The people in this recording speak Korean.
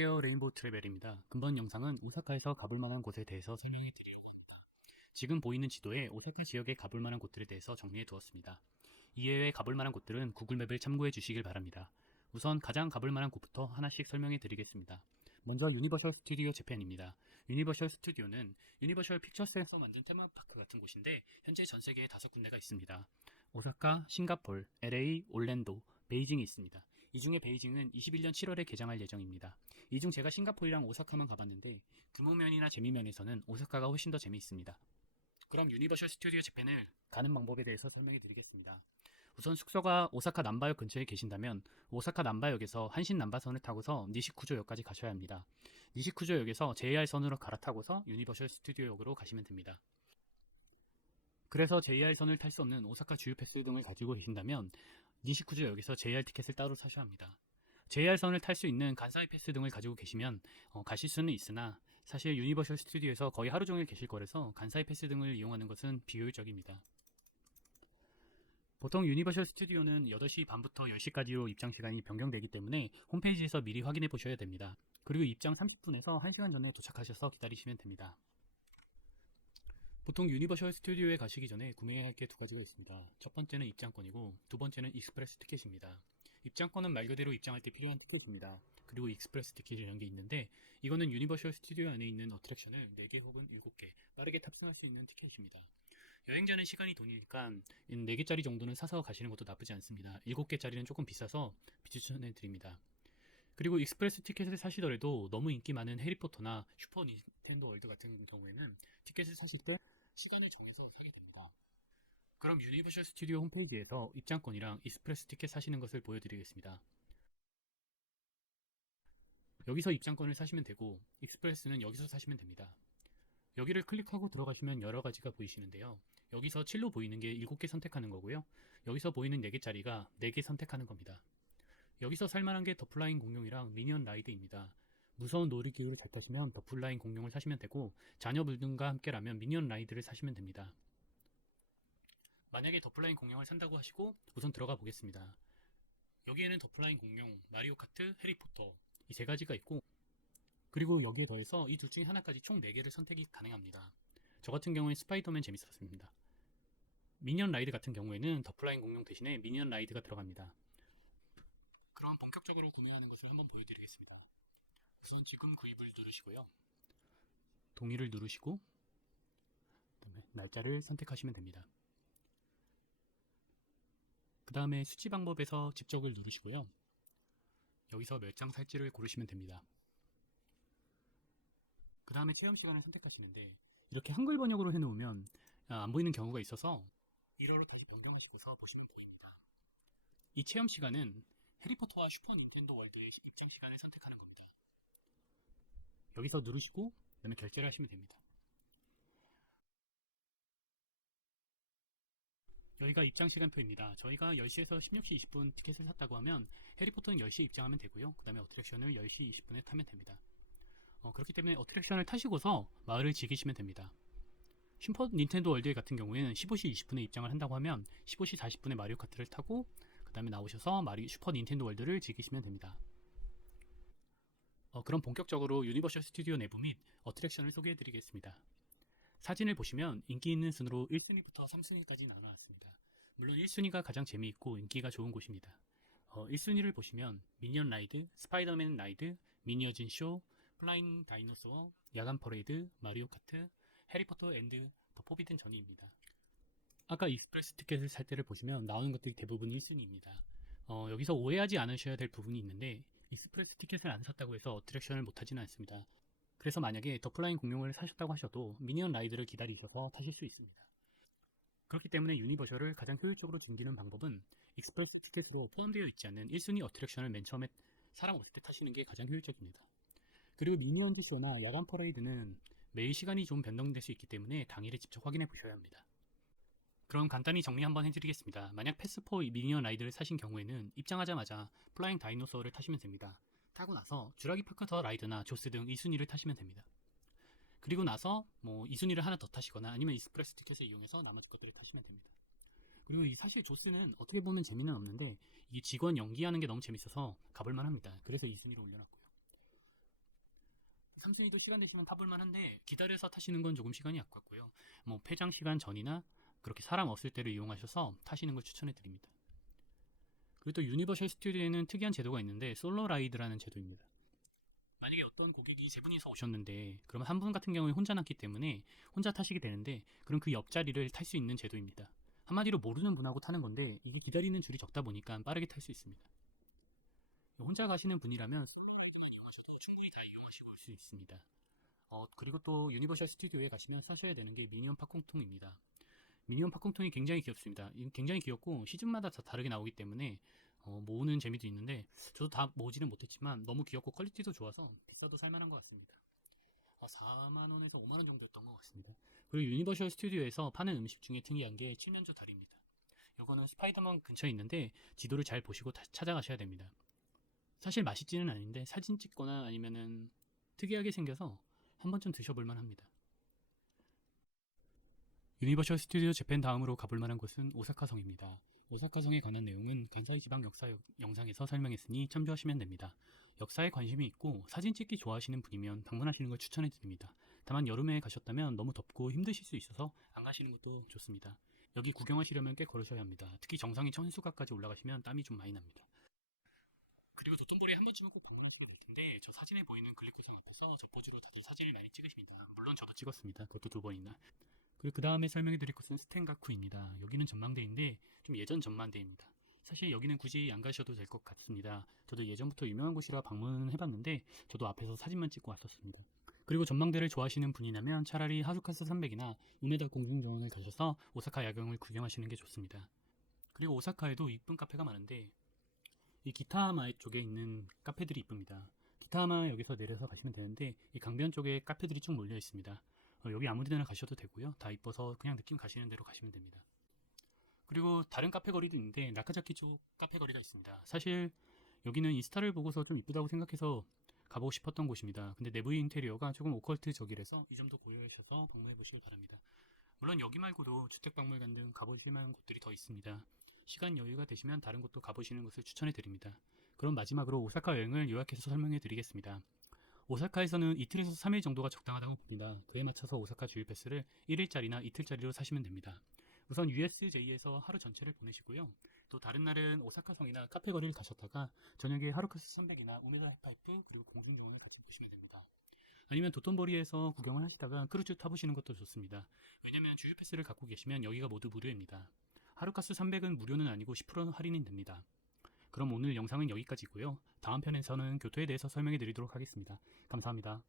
안녕하세요. 레인보우 트래벨입니다. 이번 영상은 오사카에서 가볼 만한 곳에 대해서 설명해 드리려고 합니다. 지금 보이는 지도에 오사카 지역에 가볼 만한 곳들에 대해서 정리해 두었습니다. 이외에 가볼 만한 곳들은 구글맵을 참고해 주시길 바랍니다. 우선 가장 가볼 만한 곳부터 하나씩 설명해 드리겠습니다. 먼저 유니버셜 스튜디오 재팬입니다. 유니버셜 스튜디오는 유니버셜 픽처스에서 만든 테마파크 같은 곳인데 현재 전 세계에 5군데가 있습니다. 오사카, 싱가폴, LA, 올랜도, 베이징이 있습니다. 이 중에 베이징은 21년 7월에 개장할 예정입니다. 이 중 제가 싱가포르랑 오사카만 가봤는데 규모면이나 재미면에서는 오사카가 훨씬 더 재미있습니다. 그럼 유니버셜 스튜디오 재팬을 가는 방법에 대해서 설명해 드리겠습니다. 우선 숙소가 오사카 남바역 근처에 계신다면 오사카 남바역에서 한신 남바선을 타고서 니시쿠조역까지 가셔야 합니다. 니시쿠조역에서 JR선으로 갈아타고서 유니버셜 스튜디오역으로 가시면 됩니다. 그래서 JR선을 탈 수 없는 오사카 주유 패스 등을 가지고 계신다면 니시쿠조역에서 JR 티켓을 따로 사셔야 합니다. JR선을 탈 수 있는 간사이 패스 등을 가지고 계시면 가실 수는 있으나 사실 유니버셜 스튜디오에서 거의 하루 종일 계실 거라서 간사이 패스 등을 이용하는 것은 비효율적입니다. 보통 유니버셜 스튜디오는 8시 반부터 10시까지로 입장 시간이 변경되기 때문에 홈페이지에서 미리 확인해 보셔야 됩니다. 그리고 입장 30분에서 1시간 전에 도착하셔서 기다리시면 됩니다. 보통 유니버셜 스튜디오에 가시기 전에 구매해야 할 게 두 가지가 있습니다. 첫 번째는 입장권이고 두 번째는 익스프레스 티켓입니다. 입장권은 말 그대로 입장할 때 필요한 티켓입니다. 그리고 익스프레스 티켓이라는 게 있는데 이거는 유니버셜 스튜디오 안에 있는 어트랙션을 4개 혹은 7개 빠르게 탑승할 수 있는 티켓입니다. 여행자는 시간이 돈이니까 4개짜리 정도는 사서 가시는 것도 나쁘지 않습니다. 7개짜리는 조금 비싸서 비추천해 드립니다. 그리고 익스프레스 티켓을 사시더라도 너무 인기 많은 해리포터나 슈퍼 닌텐도 월드 같은 경우에는 티켓을 사실 때 시간을 정해서 사게 됩니다. 그럼 유니버셜 스튜디오 홈페이지에서 입장권이랑 익스프레스 티켓 사시는 것을 보여드리겠습니다. 여기서 입장권을 사시면 되고 익스프레스는 여기서 사시면 됩니다. 여기를 클릭하고 들어가시면 여러 가지가 보이시는데요. 여기서 7로 보이는 게 7개 선택하는 거고요. 여기서 보이는 4개짜리가 4개 선택하는 겁니다. 여기서 살만한 게 더플라잉 공룡이랑 미니언 라이드입니다. 무서운 놀이기구를 잘 타시면 더플라잉 공룡을 사시면 되고 자녀분들과 함께라면 미니언 라이드를 사시면 됩니다. 만약에 더플라잉 공룡을 산다고 하시고 우선 들어가 보겠습니다. 여기에는 더플라잉 공룡, 마리오 카트, 해리포터 이 3가지가 있고 그리고 여기에 더해서 이 둘 중에 하나까지 총 4개를 선택이 가능합니다. 저 같은 경우에 스파이더맨 재밌었습니다. 미니언 라이드 같은 경우에는 더플라잉 공룡 대신에 미니언 라이드가 들어갑니다. 그럼 본격적으로 구매하는 것을 한번 보여드리겠습니다. 우선 지금 구입을 누르시고요. 동의를 누르시고 그다음에 날짜를 선택하시면 됩니다. 그 다음에 수치 방법에서 집적을 누르시고요. 여기서 몇 장 살지를 고르시면 됩니다. 그 다음에 체험 시간을 선택하시는데 이렇게 한글 번역으로 해놓으면 안 보이는 경우가 있어서 1어로 다시 변경하시고서 보시면 됩니다. 이 체험 시간은 해리포터와 슈퍼 닌텐도 월드의 입장 시간을 선택하는 겁니다. 여기서 누르시고 그다음에 결제를 하시면 됩니다. 여기가 입장 시간표입니다. 저희가 10시에서 16시 20분 티켓을 샀다고 하면 해리포터는 10시에 입장하면 되고요. 그 다음에 어트랙션을 10시 20분에 타면 됩니다. 그렇기 때문에 어트랙션을 타시고서 마을을 즐기시면 됩니다. 슈퍼 닌텐도 월드 같은 경우에는 15시 20분에 입장을 한다고 하면 15시 40분에 마리오 카트를 타고 그 다음에 나오셔서 슈퍼 닌텐도 월드를 즐기시면 됩니다. 그럼 본격적으로 유니버셜 스튜디오 내부 및 어트랙션을 소개해 드리겠습니다. 사진을 보시면 인기 있는 순으로 1순위부터 3순위까지 나눠놨습니다. 물론 1순위가 가장 재미있고 인기가 좋은 곳입니다. 1순위를 보시면 미니언 라이드, 스파이더맨 라이드, 미니어진 쇼, 플라잉 다이노소어, 야간 퍼레이드, 마리오 카트, 해리포터 앤드 더 포비든 저니입니다. 아까 익스프레스 티켓을 살 때를 보시면 나오는 것들이 대부분 1순위입니다. 여기서 오해하지 않으셔야 될 부분이 있는데 익스프레스 티켓을 안 샀다고 해서 어트랙션을 못하지는 않습니다. 그래서 만약에 더플라잉 공룡을 사셨다고 하셔도 미니언 라이드를 기다리셔서 타실 수 있습니다. 그렇기 때문에 유니버셜을 가장 효율적으로 즐기는 방법은 익스프레스 티켓으로 포함되어 있지 않는 1순위 어트랙션을 맨 처음에 사람 없을 때 타시는 게 가장 효율적입니다. 그리고 미니언즈 쇼나 야간 퍼레이드는 매일 시간이 좀 변동될 수 있기 때문에 당일에 직접 확인해 보셔야 합니다. 그럼 간단히 정리 한번 해드리겠습니다. 만약 패스4 미니언 라이드를 사신 경우에는 입장하자마자 플라잉 다이노소어를 타시면 됩니다. 타고 나서 주라기 파크 더 라이드나 조스 등 2순위를 타시면 됩니다. 그리고 나서 2순위를 하나 더 타시거나 아니면 익스프레스 티켓을 이용해서 나머지 것들을 타시면 됩니다. 그리고 사실 조스는 어떻게 보면 재미는 없는데 이 직원 연기하는 게 너무 재밌어서 가볼만 합니다. 그래서 2순위로 올려놨고요. 삼순이도 시간 되시면 타볼만 한데 기다려서 타시는 건 조금 시간이 아깝고요. 뭐 폐장 시간 전이나 그렇게 사람 없을 때를 이용하셔서 타시는 걸 추천해 드립니다. 그리고 또 유니버셜 스튜디오에는 특이한 제도가 있는데 솔로 라이드라는 제도입니다. 만약에 어떤 고객이 세 분이서 오셨는데 그러면 한 분 같은 경우에 혼자 났기 때문에 혼자 타시게 되는데 그럼 그 옆자리를 탈 수 있는 제도입니다. 한마디로 모르는 분하고 타는 건데 이게 기다리는 줄이 적다 보니까 빠르게 탈 수 있습니다. 혼자 가시는 분이라면 이용하셔도 충분히 다 이용하시고 올 수 있습니다. 그리고 또 유니버셜 스튜디오에 가시면 사셔야 되는 게 미니언 팝콘통입니다. 미니언 팝콘통이 굉장히 귀엽습니다. 굉장히 귀엽고 시즌마다 다 다르게 나오기 때문에 모으는 재미도 있는데 저도 다 모으지는 못했지만 너무 귀엽고 퀄리티도 좋아서 비싸도 살만한 것 같습니다. 4만원에서 5만원 정도 했던 것 같습니다. 그리고 유니버셜 스튜디오에서 파는 음식 중에 특이한 게 칠면조 다리입니다. 이거는 스파이더맨 근처에 있는데 지도를 잘 보시고 찾아가셔야 됩니다. 사실 맛있지는 않은데 사진 찍거나 아니면은 특이하게 생겨서 한 번쯤 드셔볼만 합니다. 유니버셜 스튜디오 재팬 다음으로 가볼 만한 곳은 오사카성입니다. 오사카성에 관한 내용은 간사이 지방 역사 영상에서 설명했으니 참조하시면 됩니다. 역사에 관심이 있고 사진 찍기 좋아하시는 분이면 방문하시는 걸 추천해 드립니다. 다만 여름에 가셨다면 너무 덥고 힘드실 수 있어서 안 가시는 것도 좋습니다. 여기 구경하시려면 꽤 걸으셔야 합니다. 특히 정상인 천수각까지 올라가시면 땀이 좀 많이 납니다. 그리고 도톤보리 한 번쯤은 꼭 방문하셔야 될 텐데 저 사진에 보이는 글리코성 앞에서 저 포즈로 다들 사진을 많이 찍으십니다. 물론 저도 찍었습니다. 그것도 2번이나. 그리고 그 다음에 설명해 드릴 곳은 스텐가쿠입니다. 여기는 전망대인데 좀 예전 전망대입니다. 사실 여기는 굳이 안 가셔도 될 것 같습니다. 저도 예전부터 유명한 곳이라 방문은 해봤는데 저도 앞에서 사진만 찍고 왔었습니다. 그리고 전망대를 좋아하시는 분이라면 차라리 하루카스 산맥이나 우메다 공중정원을 가셔서 오사카 야경을 구경하시는 게 좋습니다. 그리고 오사카에도 이쁜 카페가 많은데 이 기타하마 쪽에 있는 카페들이 이쁩니다. 기타하마 여기서 내려서 가시면 되는데 이 강변 쪽에 카페들이 쭉 몰려 있습니다. 여기 아무 데나 가셔도 되고요. 다 이뻐서 그냥 느낌 가시는 대로 가시면 됩니다. 그리고 다른 카페 거리도 있는데 나카자키 쪽 카페 거리가 있습니다. 사실 여기는 인스타를 보고서 좀 이쁘다고 생각해서 가보고 싶었던 곳입니다. 근데 내부 인테리어가 조금 오컬트적이라서 이 점도 고려하셔서 방문해 보시길 바랍니다. 물론 여기 말고도 주택박물관 등 가보실 만한 곳들이 더 있습니다. 시간 여유가 되시면 다른 곳도 가보시는 것을 추천해 드립니다. 그럼 마지막으로 오사카 여행을 요약해서 설명해 드리겠습니다. 오사카에서는 이틀에서 3일 정도가 적당하다고 봅니다. 그에 맞춰서 오사카 주유 패스를 1일짜리나 이틀짜리로 사시면 됩니다. 우선 USJ에서 하루 전체를 보내시고요. 또 다른 날은 오사카성이나 카페 거리를 가셨다가 저녁에 하루카스 선백이나 우메다 해파이프 그리고 공중정원을 같이 보시면 됩니다. 아니면 도톤보리에서 구경을 하시다가 크루즈 타보시는 것도 좋습니다. 왜냐면 주유 패스를 갖고 계시면 여기가 모두 무료입니다. 하루카스 300은 무료는 아니고 10% 할인이 됩니다. 그럼 오늘 영상은 여기까지고요. 다음 편에서는 교토에 대해서 설명해 드리도록 하겠습니다. 감사합니다.